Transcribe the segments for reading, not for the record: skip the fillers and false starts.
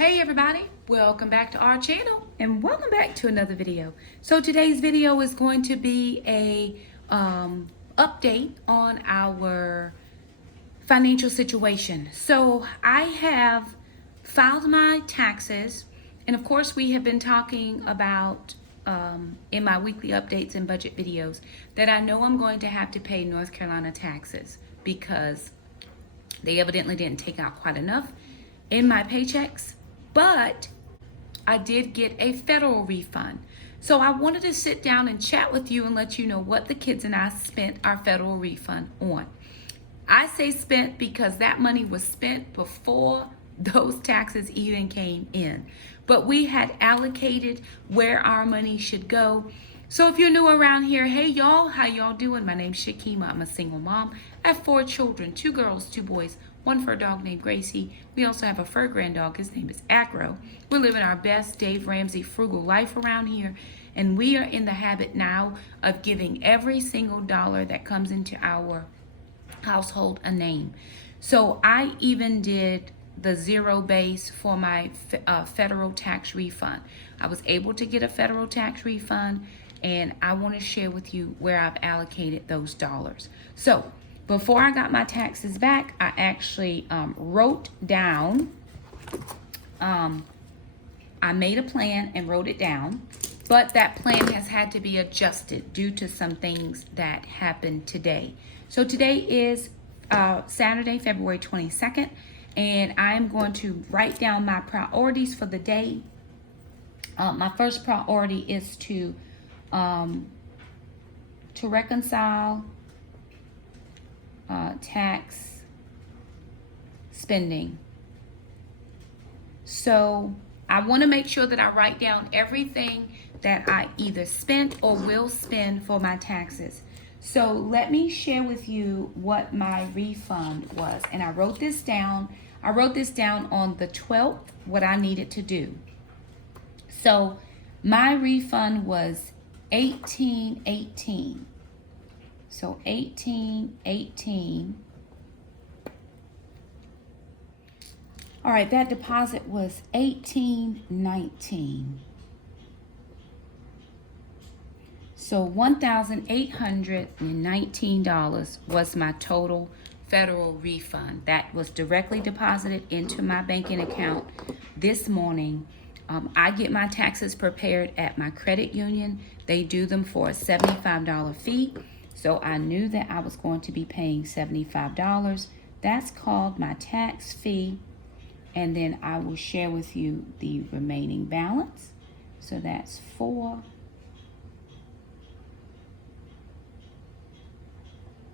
Hey everybody, welcome back to our channel and welcome back to another video. So today's video is going to be a update on our financial situation. So I have filed my taxes, and of course we have been talking about in my weekly updates and budget videos that I know I'm going to have to pay North Carolina taxes because they evidently didn't take out quite enough in my paychecks, but I did get a federal refund. So I wanted to sit down and chat with you and let you know what the kids and I spent our federal refund on. I say spent because that money was spent before those taxes even came in. But we had allocated where our money should go. So if you're new around here, hey y'all, how y'all doing? My name's Shakima. I'm a single mom. I have 4 children, 2 girls, 2 boys, 1 fur dog named Gracie. We also have a fur grand dog. His name is Acro. We're living our best Dave Ramsey frugal life around here. And we are in the habit now of giving every single dollar that comes into our household a name. So I even did the zero base for my federal tax refund. I was able to get a federal tax refund, and I want to share with you where I've allocated those dollars. So before I got my taxes back, I actually wrote down, I made a plan and wrote it down, but that plan has had to be adjusted due to some things that happened today. So today is Saturday, February 22nd, and I'm going to write down my priorities for the day. My first priority is to reconcile tax spending. So I want to make sure that I write down everything that I either spent or will spend for my taxes. So let me share with you what my refund was. And I wrote this down. I wrote this down on the 12th, what I needed to do. So my refund was $18.18. So $18.18. All right, that deposit was $18.19. So $1,819 was my total federal refund. That was directly deposited into my banking account this morning. I get my taxes prepared at my credit union. They do them for a $75 fee. So I knew that I was going to be paying $75. That's called my tax fee. And then I will share with you the remaining balance. So that's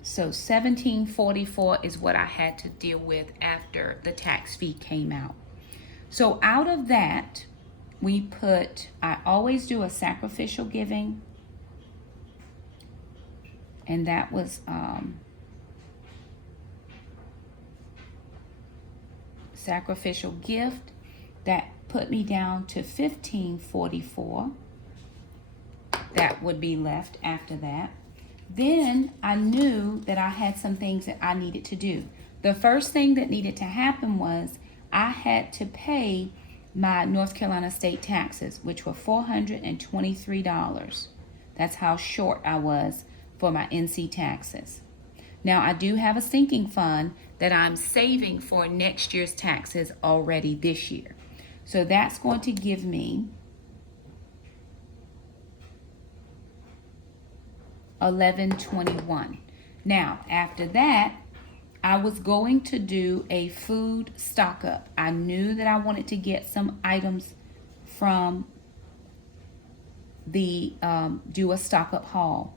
So $17.44 is what I had to deal with after the tax fee came out. So out of that, I always do a sacrificial giving. And that was sacrificial gift. That put me down to $15.44. That would be left after that. Then I knew that I had some things that I needed to do. The first thing that needed to happen was I had to pay my North Carolina state taxes, which were $423. That's how short I was for my NC taxes. Now I do have a sinking fund that I'm saving for next year's taxes already this year. So that's going to give me $11.21. Now, after that, I was going to do a food stock up. I knew that I wanted to get some items from the do a stock up haul.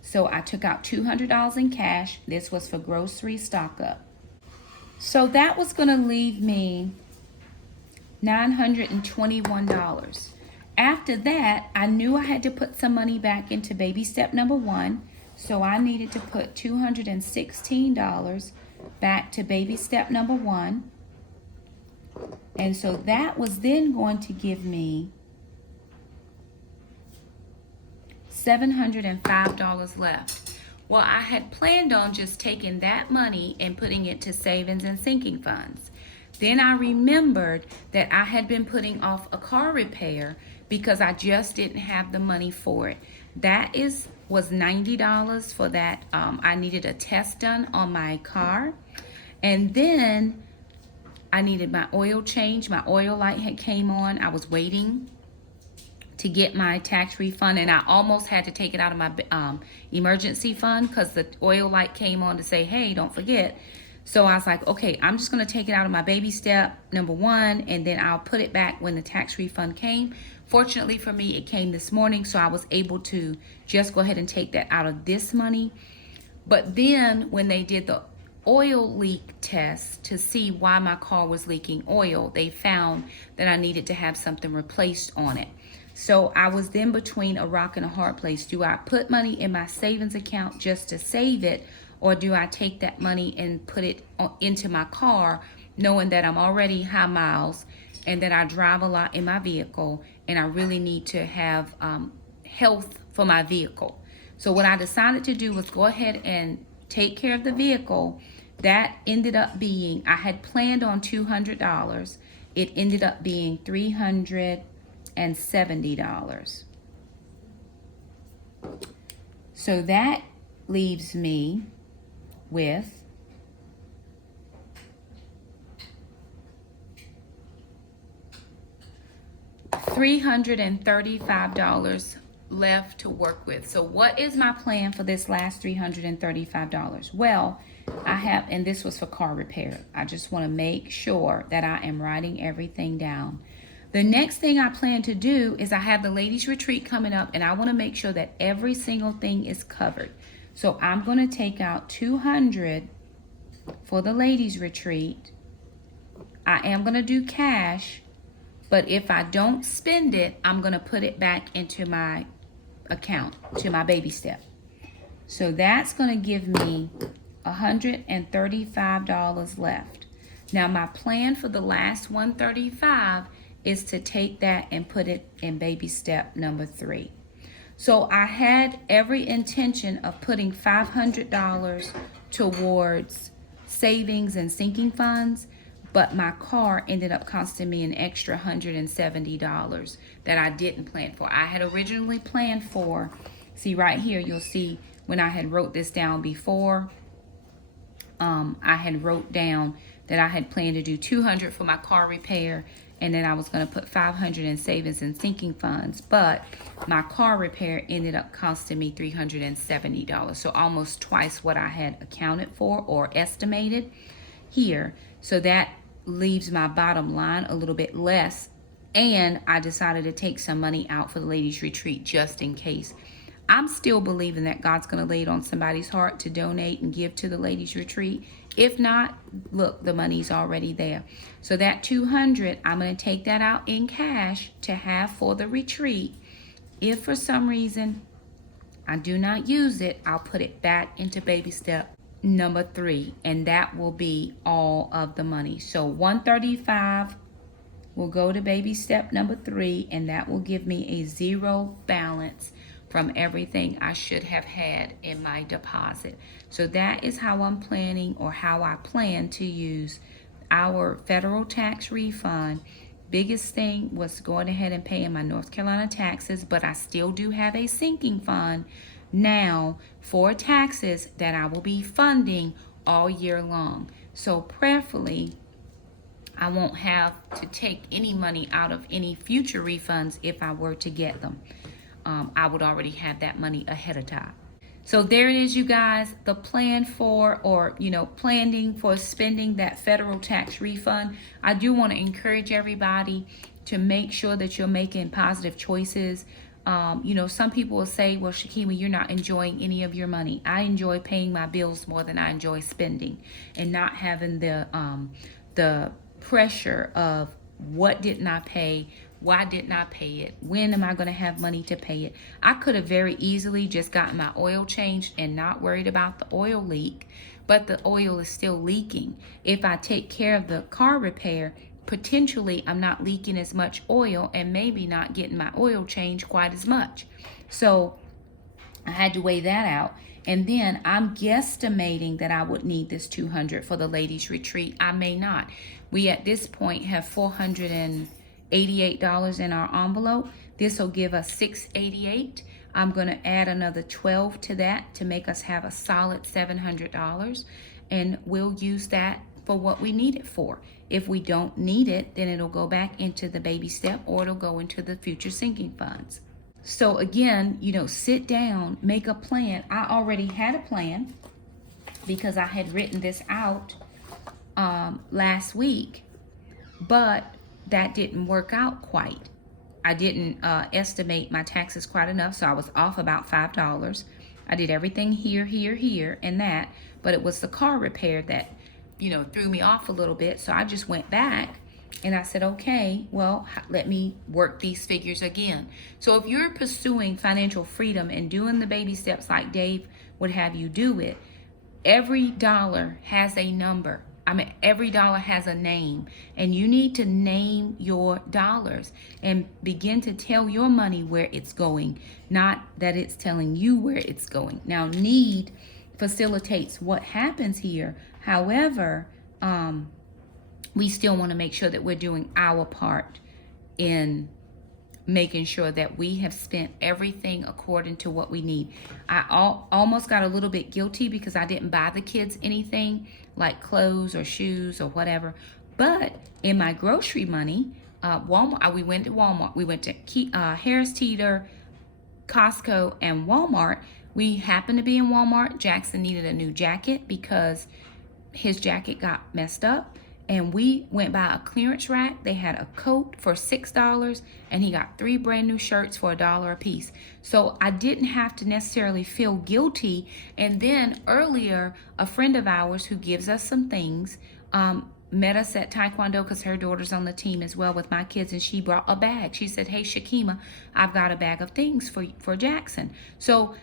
So I took out $200 in cash. This was for grocery stock up. So that was going to leave me $921. After that, I knew I had to put some money back into baby step number 1. So I needed to put $216 back to baby step number 1. And so that was then going to give me $705 left. Well, I had planned on just taking that money and putting it to savings and sinking funds. Then I remembered that I had been putting off a car repair because I just didn't have the money for it. That was $90 for that. I needed a test done on my car. And then I needed my oil change. My oil light had came on. I was waiting to get my tax refund, and I almost had to take it out of my emergency fund because the oil light came on to say, hey, don't forget. So I was like, okay, I'm just going to take it out of my baby step number 1, and then I'll put it back when the tax refund came. Fortunately for me, it came this morning, so I was able to just go ahead and take that out of this money. But then when they did the oil leak test to see why my car was leaking oil, they found that I needed to have something replaced on it. So I was then between a rock and a hard place. Do I put money in my savings account just to save it, or do I take that money and put it into my car, knowing that I'm already high miles and that I drive a lot in my vehicle and I really need to have health for my vehicle? So what I decided to do was go ahead and take care of the vehicle. That ended up being, I had planned on $200. It ended up being $370. So that leaves me with $335 left to work with. So what is my plan for this last $335? Well, I have, and this was for car repair. I just want to make sure that I am writing everything down. The next thing I plan to do is I have the ladies retreat coming up, and I want to make sure that every single thing is covered. So I'm going to take out $200 for the ladies retreat. I am going to do cash, but if I don't spend it, I'm going to put it back into my account, to my baby step. So that's going to give me $135 left. Now my plan for the last $135 is to take that and put it in baby step number 3. So I had every intention of putting $500 towards savings and sinking funds, but my car ended up costing me an extra $170 that I didn't plan for. I had originally planned for, see right here, you'll see when I had wrote this down before, I had wrote down that I had planned to do $200 for my car repair, and then I was going to put $500 in savings and sinking funds. But my car repair ended up costing me $370, so almost twice what I had accounted for or estimated here. So that leaves my bottom line a little bit less, and I decided to take some money out for the ladies retreat just in case. I'm still believing that God's going to lay it on somebody's heart to donate and give to the ladies retreat. If not, look, the money's already there. So that $200, I'm going to take that out in cash to have for the retreat. If for some reason I do not use it, I'll put it back into baby step number 3, and that will be all of the money. So $135 will go to baby step number 3, and that will give me a zero balance from everything I should have had in my deposit. So that is how I'm planning, or how I plan to use our federal tax refund. Biggest thing was going ahead and paying my North Carolina taxes, but I still do have a sinking fund now for taxes that I will be funding all year long. So prayerfully, I won't have to take any money out of any future refunds if I were to get them. I would already have that money ahead of time. So there it is, you guys, the plan for, or planning for spending that federal tax refund. I do want to encourage everybody to make sure that you're making positive choices. Some people will say, well, Shakima, you're not enjoying any of your money. I enjoy paying my bills more than I enjoy spending, and not having the pressure of what didn't I pay, why didn't I pay it, when am I going to have money to pay it. I could have very easily just gotten my oil changed and not worried about the oil leak, but the oil is still leaking. If I take care of the car repair, potentially I'm not leaking as much oil and maybe not getting my oil changed quite as much. So I had to weigh that out. And then I'm guesstimating that I would need this $200 for the ladies retreat. I may not. We at this point have $488 in our envelope. This will give us $688. I'm going to add another $12 to that to make us have a solid $700, and we'll use that for what we need it for. If we don't need it, then it'll go back into the baby step, or it'll go into the future sinking funds. So again, you know, sit down, make a plan. I already had a plan because I had written this out last week, but that didn't work out quite. I didn't estimate my taxes quite enough, so I was off about $5. I did everything here, and that, but it was the car repair that, you know, threw me off a little bit. So I just went back and I said, okay, well, let me work these figures again. So if you're pursuing financial freedom and doing the baby steps like Dave would have you do it, every dollar has a number. I mean, every dollar has a name, and you need to name your dollars and begin to tell your money where it's going, not that it's telling you where it's going. Now, need facilitates what happens here. However, we still want to make sure that we're doing our part in making sure that we have spent everything according to what we need. I almost got a little bit guilty because I didn't buy the kids anything like clothes or shoes or whatever. But in my grocery money, Walmart, we went to Walmart. We went to Harris Teeter, Costco, and Walmart. We happened to be in Walmart. Jackson needed a new jacket because his jacket got messed up. And we went by a clearance rack. They had a coat for $6, and he got 3 brand new shirts for $1 a piece. So I didn't have to necessarily feel guilty. And then earlier, a friend of ours who gives us some things met us at Taekwondo because her daughter's on the team as well with my kids, and she brought a bag. She said, hey, Shakima, I've got a bag of things for Jackson. So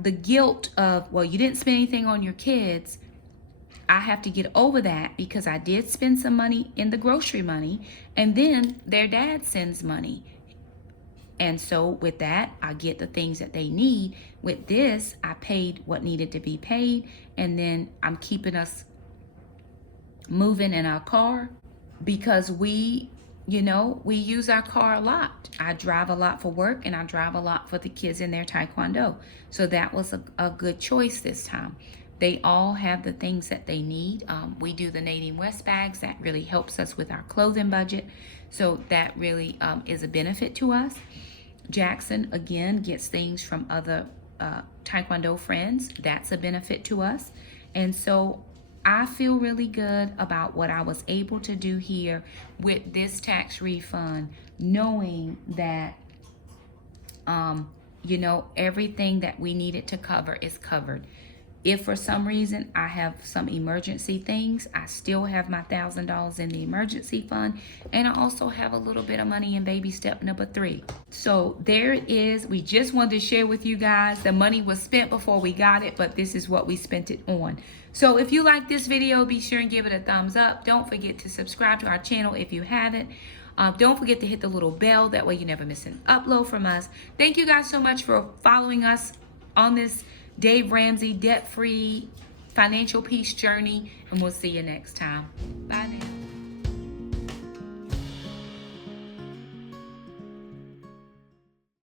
the guilt of, well, you didn't spend anything on your kids, I have to get over that because I did spend some money in the grocery money, and then their dad sends money. And so with that, I get the things that they need. With this, I paid what needed to be paid, and then I'm keeping us moving in our car because we use our car a lot. I drive a lot for work, and I drive a lot for the kids in their Taekwondo. So that was a good choice this time. They all have the things that they need. We do the Nadine West bags. That really helps us with our clothing budget. So that really is a benefit to us. Jackson, again, gets things from other Taekwondo friends. That's a benefit to us. And so I feel really good about what I was able to do here with this tax refund, knowing that, everything that we needed to cover is covered. If for some reason I have some emergency things, I still have my $1,000 in the emergency fund, and I also have a little bit of money in baby step number 3. So there it is. We just wanted to share with you guys. The money was spent before we got it, but this is what we spent it on. So if you like this video, be sure and give it a thumbs up. Don't forget to subscribe to our channel if you haven't. Don't forget to hit the little bell. That way you never miss an upload from us. Thank you guys so much for following us on this Dave Ramsey debt-free financial peace journey, and we'll see you next time. Bye now.